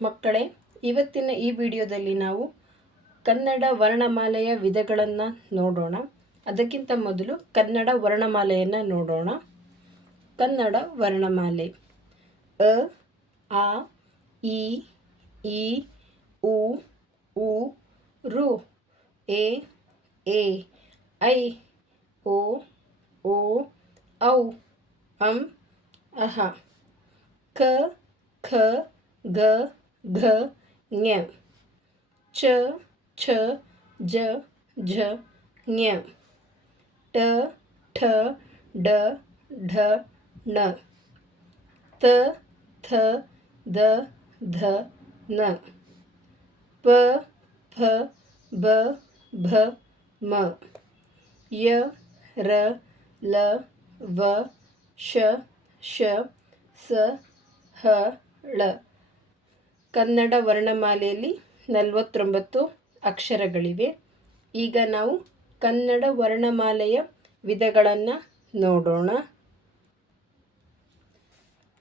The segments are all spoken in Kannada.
ಮಕ್ಕಳೇ, ಇವತ್ತಿನ ಈ ವಿಡಿಯೋದಲ್ಲಿ ನಾವು ಕನ್ನಡ ವರ್ಣಮಾಲೆಯ ವಿಧಗಳನ್ನು ನೋಡೋಣ. ಅದಕ್ಕಿಂತ ಮೊದಲು ಕನ್ನಡ ವರ್ಣಮಾಲೆಯನ್ನು ನೋಡೋಣ. ಕನ್ನಡ ವರ್ಣಮಾಲೆ: ಅ, ಆ, ಇ, ಈ, ಉ, ಊ, ರು, ಎ, ಐ, ಓ, ಔ, ಅಂ, ಅಹ. ಕ, ಖ, ಗ, ಘ, ಞ. ಚ, ಛ, ಜ, ಝ, ಞ. ಟ, ಠ, ಡ, ಢ, ಣ. ತ, ಥ, ದ, ಧ, ನ. ಪ, ಫ, ಬ, ಭ, ಮ. ಯ, ರ, ಲ, ವ, ಶ, ಸ, ಹ, ಳ. ಕನ್ನಡ ವರ್ಣಮಾಲೆಯಲ್ಲಿ 49 ಅಕ್ಷರಗಳಿವೆ. ಈಗ ನಾವು ಕನ್ನಡ ವರ್ಣಮಾಲೆಯ ವಿಧಗಳನ್ನು ನೋಡೋಣ.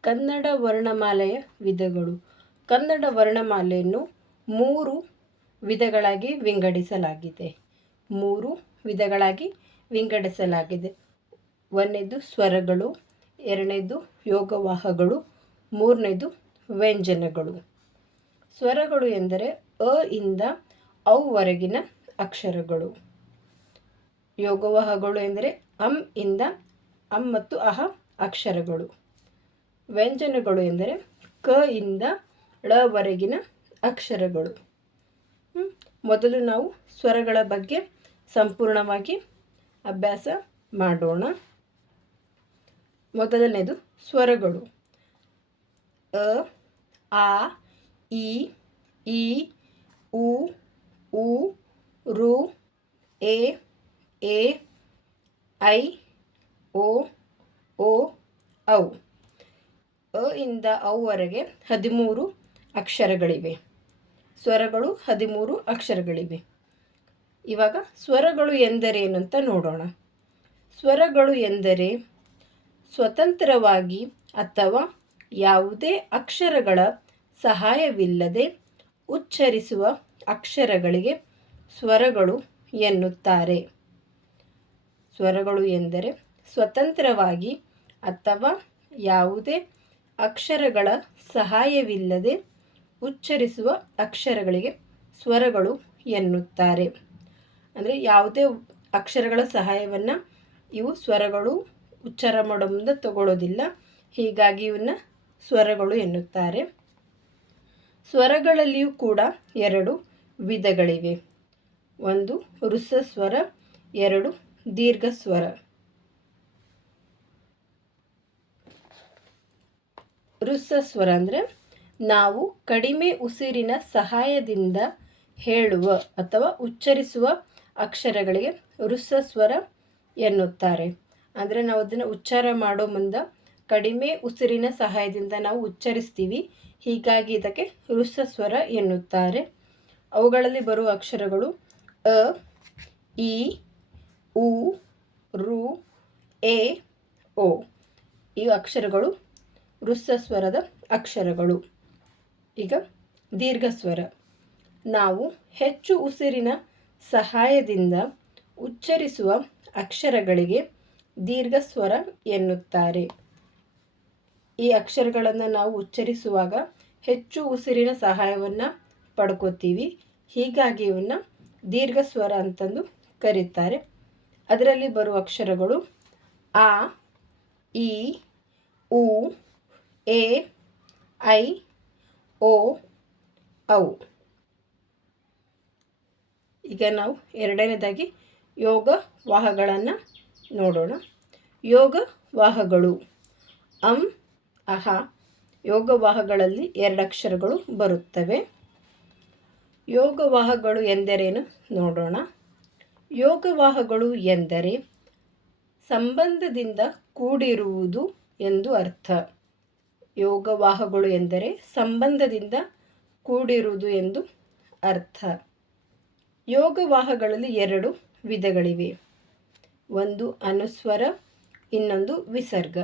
ಕನ್ನಡ ವರ್ಣಮಾಲೆಯ ವಿಧಗಳು: ಕನ್ನಡ ವರ್ಣಮಾಲೆಯನ್ನು 3 ವಿಧಗಳಾಗಿ ವಿಂಗಡಿಸಲಾಗಿದೆ. 3 ವಿಧಗಳಾಗಿ ವಿಂಗಡಿಸಲಾಗಿದೆ. ಒಂದನೇದು ಸ್ವರಗಳು, ಎರಡನೇದು ಯೋಗವಾಹಗಳು, ಮೂರನೇದು ವ್ಯಂಜನಗಳು. ಸ್ವರಗಳು ಎಂದರೆ ಅ ಇಂದ ಔ ವರೆಗಿನ ಅಕ್ಷರಗಳು. ಯೋಗವಾಹಗಳು ಎಂದರೆ ಅಂ ಇಂದ ಅಂ ಮತ್ತು ಅಹ ಅಕ್ಷರಗಳು. ವ್ಯಂಜನಗಳು ಎಂದರೆ ಕ ಇಂದ ಳ ವರೆಗಿನ ಅಕ್ಷರಗಳು. ಮೊದಲು ನಾವು ಸ್ವರಗಳ ಬಗ್ಗೆ ಸಂಪೂರ್ಣವಾಗಿ ಅಭ್ಯಾಸ ಮಾಡೋಣ. ಮೊದಲನೇದು ಸ್ವರಗಳು: ಅ, ಆ, ಇ, ಉ, ರು, ಎ, ಐ, ಓ, ಔ. ಅ ಇಂದ ಔ ವರೆಗೆ 13 ಅಕ್ಷರಗಳಿವೆ. ಸ್ವರಗಳು 13 ಅಕ್ಷರಗಳಿವೆ. ಇವಾಗ ಸ್ವರಗಳು ಎಂದರೇನು ಅಂತ ನೋಡೋಣ. ಸ್ವರಗಳು ಎಂದರೆ ಸ್ವತಂತ್ರವಾಗಿ ಅಥವಾ ಯಾವುದೇ ಅಕ್ಷರಗಳ ಸಹಾಯವಿಲ್ಲದೆ ಉಚ್ಚರಿಸುವ ಅಕ್ಷರಗಳಿಗೆ ಸ್ವರಗಳು ಎನ್ನುತ್ತಾರೆ. ಸ್ವರಗಳು ಎಂದರೆ ಸ್ವತಂತ್ರವಾಗಿ ಅಥವಾ ಯಾವುದೇ ಅಕ್ಷರಗಳ ಸಹಾಯವಿಲ್ಲದೆ ಉಚ್ಚರಿಸುವ ಅಕ್ಷರಗಳಿಗೆ ಸ್ವರಗಳು ಎನ್ನುತ್ತಾರೆ. ಅಂದರೆ ಯಾವುದೇ ಅಕ್ಷರಗಳ ಸಹಾಯವನ್ನು ಇವು ಸ್ವರಗಳು ಉಚ್ಚಾರ ಮಾಡೋ ಮುಂದೆ ತಗೊಳ್ಳೋದಿಲ್ಲ. ಹೀಗಾಗಿ ಇವನ್ನ ಸ್ವರಗಳು ಎನ್ನುತ್ತಾರೆ. ಸ್ವರಗಳಲ್ಲಿಯೂ ಕೂಡ 2 ವಿಧಗಳಿವೆ. ಒಂದು ವೃಷ ಸ್ವರ, 2 ದೀರ್ಘ ಸ್ವರ. ವೃಷ ಸ್ವರ ಅಂದರೆ ನಾವು ಕಡಿಮೆ ಉಸಿರಿನ ಸಹಾಯದಿಂದ ಹೇಳುವ ಅಥವಾ ಉಚ್ಚರಿಸುವ ಅಕ್ಷರಗಳಿಗೆ ವೃಷ ಸ್ವರ ಎನ್ನುತ್ತಾರೆ. ಅಂದರೆ ನಾವು ಅದನ್ನು ಉಚ್ಚಾರ ಮಾಡೋ ಮುಂದೆ ಕಡಿಮೆ ಉಸಿರಿನ ಸಹಾಯದಿಂದ ನಾವು ಉಚ್ಚರಿಸ್ತೀವಿ. ಹೀಗಾಗಿ ಇದಕ್ಕೆ ವೃಷ ಸ್ವರ ಎನ್ನುತ್ತಾರೆ. ಅವುಗಳಲ್ಲಿ ಬರುವ ಅಕ್ಷರಗಳು ಅ, ಇ, ಉ, ರು, ಎ, ಓ. ಈ ಅಕ್ಷರಗಳು ವೃಷ ಸ್ವರದ ಅಕ್ಷರಗಳು. ಈಗ ದೀರ್ಘ ಸ್ವರ: ನಾವು ಹೆಚ್ಚು ಉಸಿರಿನ ಸಹಾಯದಿಂದ ಉಚ್ಚರಿಸುವ ಅಕ್ಷರಗಳಿಗೆ ದೀರ್ಘ ಸ್ವರ ಎನ್ನುತ್ತಾರೆ. ಈ ಅಕ್ಷರಗಳನ್ನು ನಾವು ಉಚ್ಚರಿಸುವಾಗ ಹೆಚ್ಚು ಉಸಿರಿನ ಸಹಾಯವನ್ನು ಪಡ್ಕೋತೀವಿ. ಹೀಗಾಗಿ ಇವನ್ನ ದೀರ್ಘ ಸ್ವರ ಅಂತಂದು ಕರೀತಾರೆ. ಅದರಲ್ಲಿ ಬರುವ ಅಕ್ಷರಗಳು ಆ, ಇ, ಉ, ಎ, ಐ, ಓ, ಔ. ಈಗ ನಾವು ಎರಡನೇದಾಗಿ ಯೋಗವಾಹಗಳನ್ನು ನೋಡೋಣ. ಯೋಗವಾಹಗಳು: ಅಂ, ಅಹ. ಯೋಗವಾಹಗಳಲ್ಲಿ 2 ಅಕ್ಷರಗಳು ಬರುತ್ತವೆ. ಯೋಗವಾಹಗಳು ಎಂದರೇನು ನೋಡೋಣ. ಯೋಗವಾಹಗಳು ಎಂದರೆ ಸಂಬಂಧದಿಂದ ಕೂಡಿರುವುದು ಎಂದು ಅರ್ಥ. ಯೋಗವಾಹಗಳು ಎಂದರೆ ಸಂಬಂಧದಿಂದ ಕೂಡಿರುವುದು ಎಂದು ಅರ್ಥ. ಯೋಗವಾಹಗಳಲ್ಲಿ 2 ವಿಧಗಳಿವೆ. ಒಂದು ಅನುಸ್ವರ, ಇನ್ನೊಂದು ವಿಸರ್ಗ.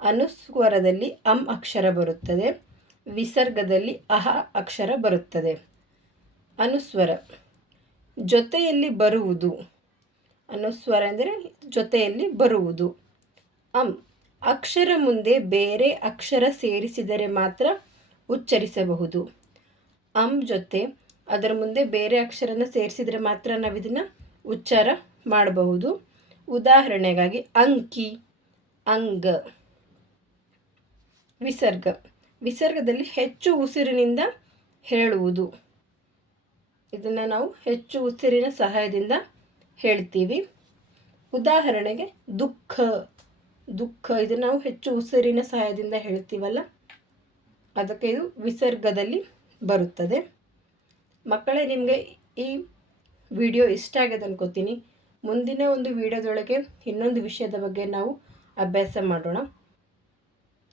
ಅನುಸ್ವರದಲ್ಲಿ ಅಂ ಅಕ್ಷರ ಬರುತ್ತದೆ. ವಿಸರ್ಗದಲ್ಲಿ ಅಹ ಅಕ್ಷರ ಬರುತ್ತದೆ. ಅನುಸ್ವರ ಜೊತೆಯಲ್ಲಿ ಬರುವುದು. ಅನುಸ್ವರ ಅಂದರೆ ಜೊತೆಯಲ್ಲಿ ಬರುವುದು. ಅಕ್ಷರ ಮುಂದೆ ಬೇರೆ ಅಕ್ಷರ ಸೇರಿಸಿದರೆ ಮಾತ್ರ ಉಚ್ಚರಿಸಬಹುದು. ಜೊತೆ ಅದರ ಮುಂದೆ ಬೇರೆ ಅಕ್ಷರನ ಸೇರಿಸಿದರೆ ಮಾತ್ರ ನಾವು ಇದನ್ನು ಉಚ್ಚಾರ ಮಾಡಬಹುದು. ಉದಾಹರಣೆಗಾಗಿ ಅಂಕಿ, ಅಂಗ. ವಿಸರ್ಗದಲ್ಲಿ ಹೆಚ್ಚು ಉಸಿರಿನಿಂದ ಹೇಳುವುದು. ಇದನ್ನು ನಾವು ಹೆಚ್ಚು ಉಸಿರಿನ ಸಹಾಯದಿಂದ ಹೇಳ್ತೀವಿ. ಉದಾಹರಣೆಗೆ ದುಃಖ, ಇದನ್ನು ನಾವು ಹೆಚ್ಚು ಉಸಿರಿನ ಸಹಾಯದಿಂದ ಹೇಳ್ತೀವಲ್ಲ, ಅದಕ್ಕೆ ಇದು ವಿಸರ್ಗದಲ್ಲಿ ಬರುತ್ತದೆ. ಮಕ್ಕಳೇ, ನಿಮಗೆ ಈ ವಿಡಿಯೋ ಇಷ್ಟ ಆಗಿದೆ ಅನ್ಕೋತೀನಿ. ಮುಂದಿನ ಒಂದು ವಿಡಿಯೋದೊಳಗೆ ಇನ್ನೊಂದು ವಿಷಯದ ಬಗ್ಗೆ ನಾವು ಅಭ್ಯಾಸ ಮಾಡೋಣ.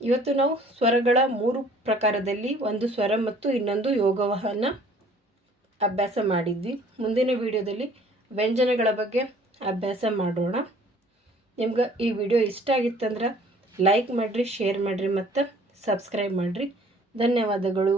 ಇವತ್ತು ನಾವು ಸ್ವರಗಳ 3 ಪ್ರಕಾರದಲ್ಲಿ ಒಂದು ಸ್ವರ ಮತ್ತು ಇನ್ನೊಂದು ಯೋಗವಹನ ಅಭ್ಯಾಸ ಮಾಡಿದ್ವಿ. ಮುಂದಿನ ವಿಡಿಯೋದಲ್ಲಿ ವ್ಯಂಜನಗಳ ಬಗ್ಗೆ ಅಭ್ಯಾಸ ಮಾಡೋಣ. ನಿಮ್ಗೆ ಈ ವಿಡಿಯೋ ಇಷ್ಟ ಆಗಿತ್ತಂದ್ರೆ ಲೈಕ್ ಮಾಡಿರಿ, ಶೇರ್ ಮಾಡಿರಿ ಮತ್ತು ಸಬ್ಸ್ಕ್ರೈಬ್ ಮಾಡಿರಿ. ಧನ್ಯವಾದಗಳು.